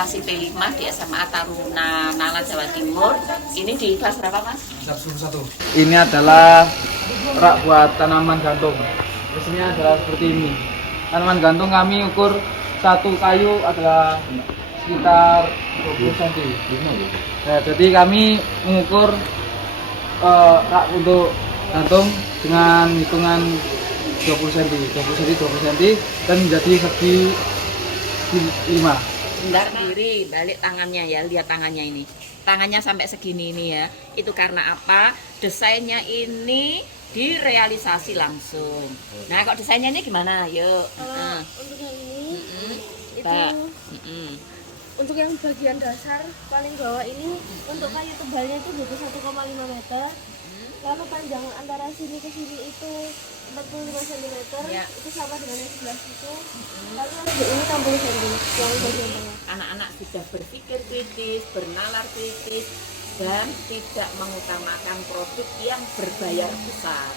presentasi P5 di SMA Taruna Nala Jawa Timur. Ini di kelas berapa, Mas? Kelas 1. Ini adalah rak buat tanaman gantung. Isinya adalah seperti ini. Tanaman gantung kami ukur satu kayu adalah sekitar 20 cm. Nah, jadi kami mengukur rak untuk gantung dengan hitungan 20 cm, 20 cm dan menjadi segi 5. Bentar kiri, balik tangannya ya, lihat tangannya ini. Tangannya sampai segini ini ya. Itu karena apa? Desainnya ini direalisasi langsung. Nah, kok desainnya ini gimana? Yuk. Untuk yang ini itu Mbak. untuk yang bagian dasar paling bawah ini untuk kayu tebalnya itu 21,5 meter. Lalu panjang antara sini ke sini itu 45 cm, Ya. itu sama dengan yang sebelah situ. Lalu ini 60 cm yang bagian tengah. Anak-anak sudah berpikir kritis, bernalar kritis, dan tidak mengutamakan produk yang berbayar besar.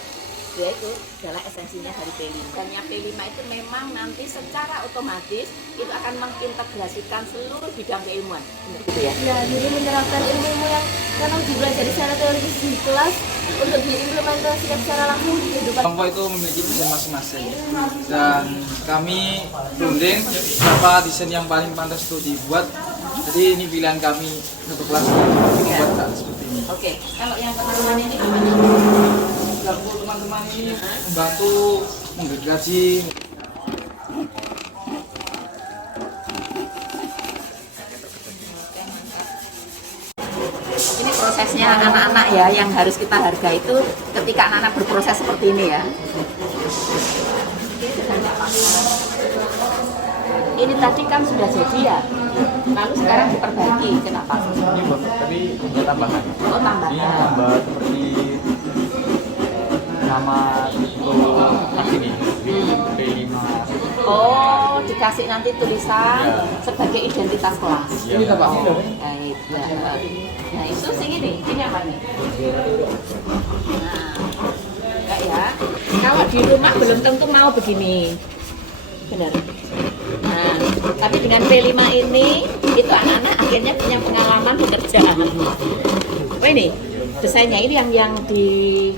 Ya, itu adalah esensinya dari P5. Dan yang P5 itu memang nanti secara otomatis itu akan mengintegrasikan seluruh bidang keilmuan. Gitu ya. Ya, jadi menerapkan ilmu-ilmu yang memang dipelajari secara teoritis di kelas untuk diimplementasikan secara langsung di kehidupan. Kelompok itu memiliki desain masing-masing dan kami runding berapa desain yang paling pantas untuk dibuat. Jadi ini pilihan kami untuk kelas membuat rak seperti ini. Oke, kalau yang teman-teman ini gimana? Gabung teman-teman ini membantu menggergaji. Ini prosesnya anak-anak ya yang harus kita hargai itu ketika anak-anak berproses seperti ini ya. Ini tadi kan sudah jadi ya, lalu sekarang diperbaiki, kenapa? Ini tapi ada tambahan. Oh, tambahan. Ini tambah seperti nama untuk kelas ini P5. Oh, dikasih nanti tulisan Ya. sebagai identitas kelas. Ini tambah. Baik, ya. Nah itu sih ini apa nih? Nah, enggak ya. Kalau di rumah belum tentu mau begini, benar. Nah, tapi dengan P5 ini itu anak-anak akhirnya punya pengalaman bekerja. Oh ini desainnya ini yang di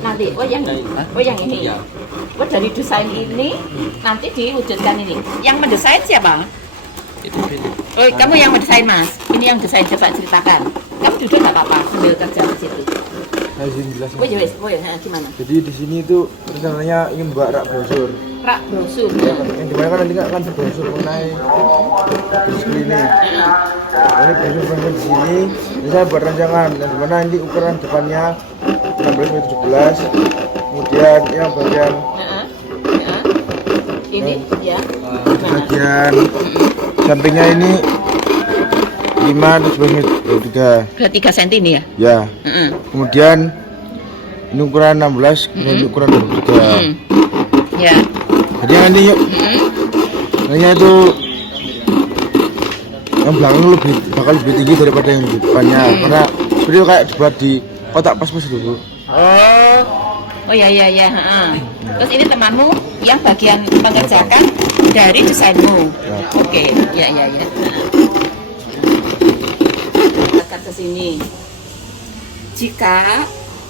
nanti oh yang ini. Oh dari desain ini nanti diwujudkan ini. Yang mendesain siapa? Itu pilih. Oh, kamu yang mendesain, Mas. Ini yang desain, coba ceritakan. Kamu duduk nggak apa-apa sambil kerja di situ. Saya izin jelasin. Oh ya, gimana? Jadi di sini itu rencananya ingin membuat rak brosur. Rak brosur. Yang dimana kan nanti akan brosur mengenai bisnis ini. Ini brosur di sini. Ini saya buat rancangan. Yang dimana nanti ukuran depannya 16x17. Kemudian yang bagian Ini ya. bagian sampingnya ini 5 terus bagian 23. Berarti 3 cm ini ya? Ya. Kemudian ini ukuran 16, kemudian ukuran 23. Ya. Jadi yang nanti kayaknya itu yang belakang bakal lebih tinggi daripada yang di depannya karena seperti kayak dibuat di kotak pas-pas itu, Bu. Oh ya. Terus ini temanmu yang bagian mengerjakan dari desainmu. Ya. Oke, ya. Akan ke sini. Jika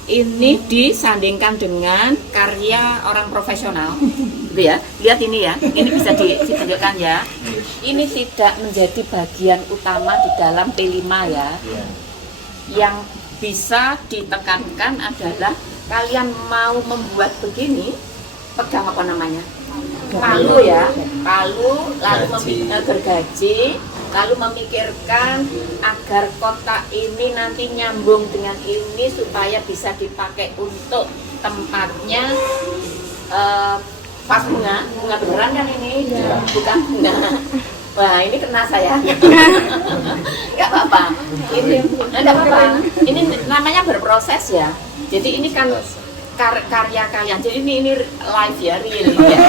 ini disandingkan dengan karya orang profesional, gitu ya. Lihat ini ya, ini bisa ditunjukkan ya. Ini tidak menjadi bagian utama di dalam P5 ya. Yang bisa ditekankan adalah kalian mau membuat begini, pegang apa namanya? Palu ya, palu, lalu gergaji, lalu memikirkan agar kotak ini nanti nyambung dengan ini supaya bisa dipakai untuk tempatnya vas bunga beneran kan ini, bukan bunga. Wah ini kena saya. Nggak apa-apa. Ini nggak apa-apa. Ini namanya berproses ya. Jadi ini kan karya kalian. Jadi ini live ya, real ya.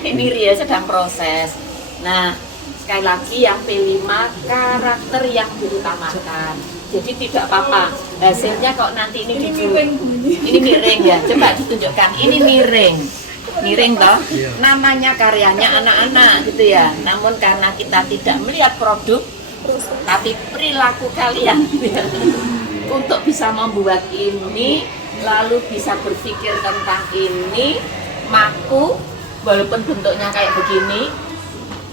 Ini real sedang proses. Nah, sekali lagi yang P5 karakter yang diutamakan. Jadi tidak apa-apa. Hasilnya kok nanti ini miring ya. Coba ditunjukkan. Ini miring. miring toh. Namanya karyanya anak-anak gitu ya. Namun karena kita tidak melihat produk, tapi perilaku kalian gitu ya. Untuk bisa membuat ini, lalu bisa berpikir tentang ini, maku walaupun bentuknya kayak begini.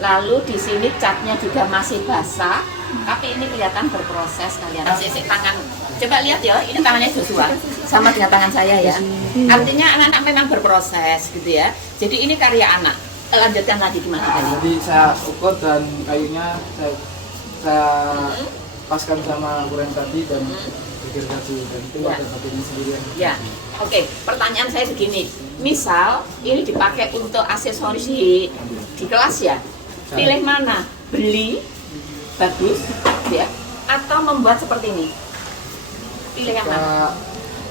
Lalu di sini catnya juga masih basah, tapi ini kelihatan berproses kalian. Sisik tangan, coba lihat ya, ini tangannya Joshua sama dengan tangan saya ya. Artinya anak-anak memang berproses gitu ya. Jadi ini karya anak. Lanjutkan lagi gimana tadi? Jadi saya ukur dan kayunya saya paskan sama ukuran tadi dan pikir kaji dan itu ada bagiannya sendiri. Ya, oke. Pertanyaan saya begini, misal ini dipakai untuk aksesoris di kelas ya, pilih mana? Beli bagus, ya, atau membuat seperti ini? Pilih yang mana?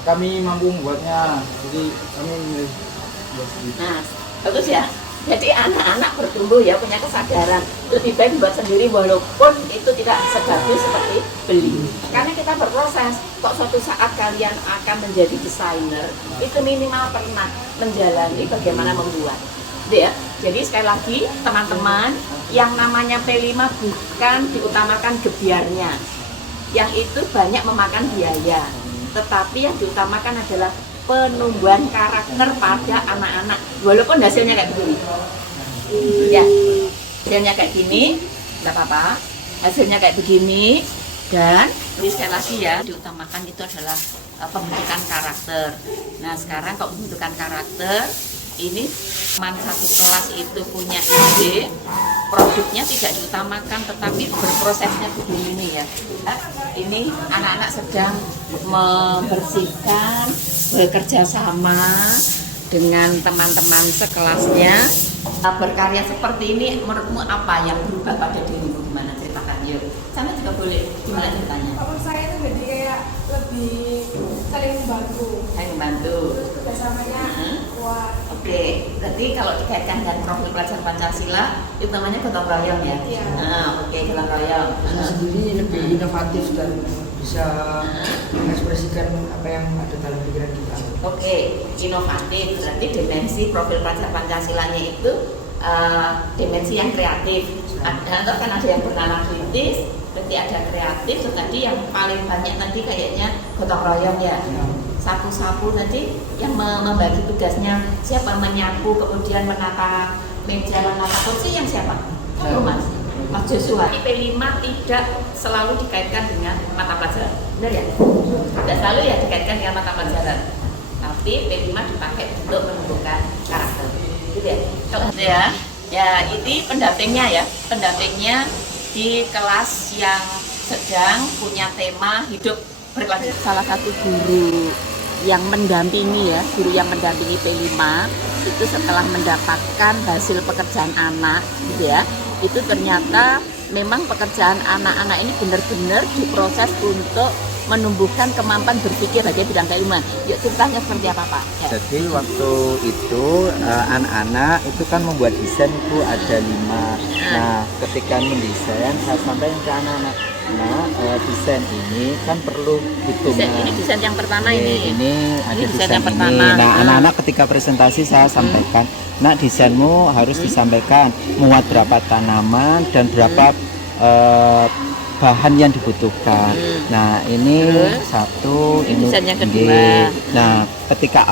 Kami mampu membuatnya, jadi kami memilih buat sendiri. Nah, bagus ya. Jadi anak-anak bertumbuh ya, punya kesadaran lebih baik buat sendiri walaupun itu tidak sebagus seperti beli. Karena kita berproses, kok suatu saat kalian akan menjadi desainer, itu minimal pernah menjalani bagaimana membuat. Ya. Jadi sekali lagi teman-teman, yang namanya P5 bukan diutamakan gebiarnya, yang itu banyak memakan biaya. Tetapi yang diutamakan adalah penumbuhan karakter pada anak-anak walaupun hasilnya kayak begini ya, hasilnya kayak gini nggak apa-apa, hasilnya kayak begini. Dan sekali lagi ya, diutamakan itu adalah pembentukan karakter. Nah sekarang kalau pembentukan karakter ini teman satu kelas itu punya ide, produknya tidak diutamakan tetapi berprosesnya begini ya. Ini anak-anak sedang membersihkan, bekerja sama dengan teman-teman sekelasnya. Berkarya seperti ini menurutmu apa yang berubah pada dirimu? Gimana, ceritakan yuk. Sana juga boleh, gimana ceritanya? Kalau saya itu jadi kayak lebih saling membantu. Saling membantu. Terus kerjasamanya kuat. Oke, berarti kalau dikaitkan dengan profil pelajar Pancasila itu namanya gotong royong ya? Iya. Nah, oke, gotong royong. Saya sendiri lebih inovatif dan bisa mengekspresikan apa yang ada dalam pikiran kita. Oke, inovatif berarti dimensi profil pelajar Pancasilanya itu dimensi yang kreatif. Ada kan ada yang bernama kritis, berarti ada kreatif. Terus tadi yang paling banyak tadi kayaknya gotong royong ya. Sapu-sapu tadi yang membagi tugasnya, siapa menyapu kemudian menata meja, menata kursi, yang siapa? Oh, Mas Joshua. P5 tidak selalu dikaitkan dengan mata pelajaran, benar ya? Tidak selalu ya dikaitkan dengan mata pelajaran, tapi P5 dipakai untuk menumbuhkan karakter, gitu ya? Kalau ya ini pendampingnya ya, pendampingnya di kelas yang sedang punya tema hidup berkelanjutan. Salah satu guru yang mendampingi ya, guru yang mendampingi P5 itu setelah mendapatkan hasil pekerjaan anak gitu ya, itu ternyata memang pekerjaan anak-anak ini benar-benar diproses untuk menumbuhkan kemampuan berpikir bagi bidang keilmuan. Yuk ceritanya seperti apa Pak? Ya. Jadi waktu itu anak-anak itu kan membuat desain itu ada 5. Nah ketika mendesain saya sampaikan ke anak-anak, nah desain ini kan perlu hitungan. Ini desain yang pertama ini. Ini ada desain desain yang ini. pertama. Nah anak-anak ketika presentasi saya sampaikan, nah desainmu harus disampaikan muat berapa tanaman dan berapa bahan yang dibutuhkan. Nah ini satu, ini desain yang kedua. Nah ketika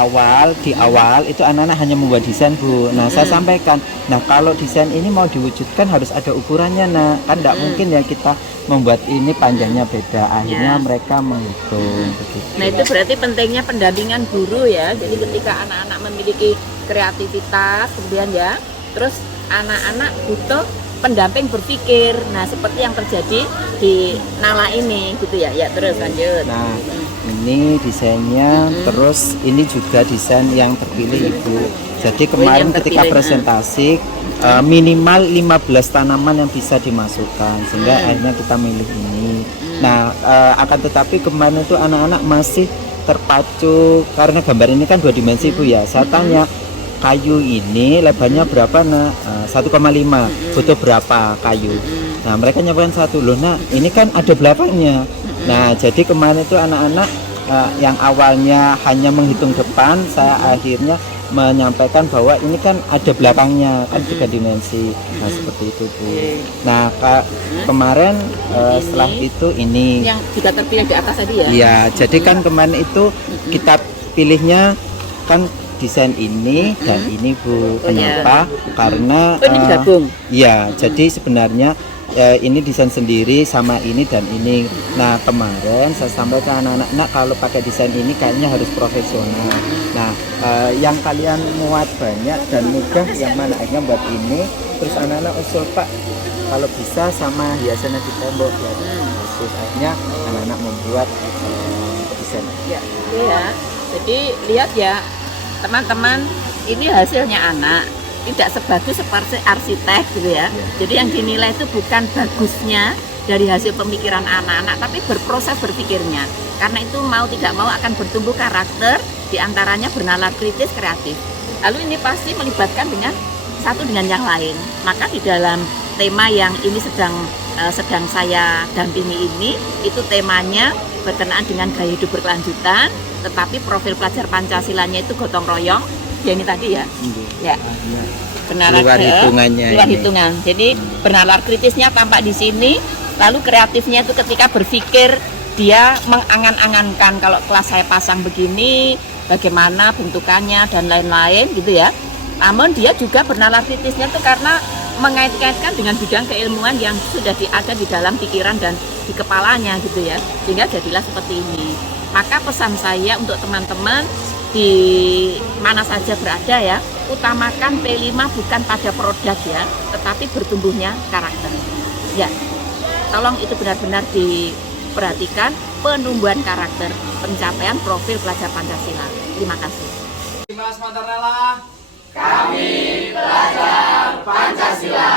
di awal itu anak-anak hanya membuat desain Bu. Nah saya sampaikan, nah kalau desain ini mau diwujudkan harus ada ukurannya. Nah kan tidak mungkin ya kita membuat ini panjangnya beda. Akhirnya mereka menghitung. Begitu. Nah itu berarti pentingnya pendampingan guru ya. Jadi ketika anak-anak memiliki kreativitas kemudian ya, terus anak-anak butuh pendamping berpikir. Nah seperti yang terjadi di Nala ini gitu ya. Ya terus lanjut. Nah ini desainnya, terus ini juga desain yang terpilih Ibu. Jadi kemarin ketika presentasi minimal 15 tanaman yang bisa dimasukkan, sehingga akhirnya kita milih ini. Nah akan tetapi kemarin itu anak-anak masih terpacu karena gambar ini kan 2 dimensi Bu ya. Saya tanya, kayu ini lebarnya berapa? Nah 1,5, butuh berapa kayu? Nah mereka nyampaikan 1 loh. Nah ini kan ada belakangnya. Nah jadi kemarin itu anak-anak yang awalnya hanya menghitung depan, saya akhirnya menyampaikan bahwa ini kan ada belakangnya kan 3 dimensi. Nah seperti itu Bu. Nah kemarin setelah itu ini Yang juga terpilih di atas tadi ya? ya, jadi kan kemarin itu kita pilihnya kan desain ini dan ini Bu. Kenapa? Karena Oh, ini digabung? ya, jadi sebenarnya ini desain sendiri sama ini dan ini. Nah kemarin saya sampaikan anak-anak, "Nak, kalau pakai desain ini kayaknya harus profesional." Nah yang kalian muat banyak dan mudah yang mana akhirnya buat ini. Terus anak-anak usul, "Pak, kalau bisa sama hiasannya di tembok ya." Terus akhirnya anak-anak membuat desain. Ya, ya. Jadi lihat ya teman-teman, ini hasilnya anak tidak sebagus seperti arsitek gitu ya. Jadi yang dinilai itu bukan bagusnya dari hasil pemikiran anak-anak, tapi berproses berpikirnya. Karena itu mau tidak mau akan bertumbuh karakter, diantaranya bernalar kritis, kreatif. Lalu ini pasti melibatkan dengan satu dengan yang lain. Maka di dalam tema yang ini sedang saya dampingi ini, itu temanya berkenaan dengan gaya hidup berkelanjutan, tetapi profil pelajar Pancasilanya itu gotong royong. Ya ini tadi ya, ya bernalar Luar hitungannya luar ini. hitungan. Jadi bernalar kritisnya tampak di sini, lalu kreatifnya itu ketika berpikir dia mengangan-angankan kalau kelas saya pasang begini, bagaimana bentukannya dan lain-lain gitu ya. Namun dia juga bernalar kritisnya itu karena mengait-kaitkan dengan bidang keilmuan yang sudah ada di dalam pikiran dan di kepalanya gitu ya, sehingga jadilah seperti ini. Maka pesan saya untuk teman-teman di mana saja berada ya, utamakan P5 bukan pada produk ya, tetapi bertumbuhnya karakter. Ya, tolong itu benar-benar diperhatikan, penumbuhan karakter, pencapaian profil pelajar Pancasila. Terima kasih. Mas Monternella. Kami pelajar Pancasila.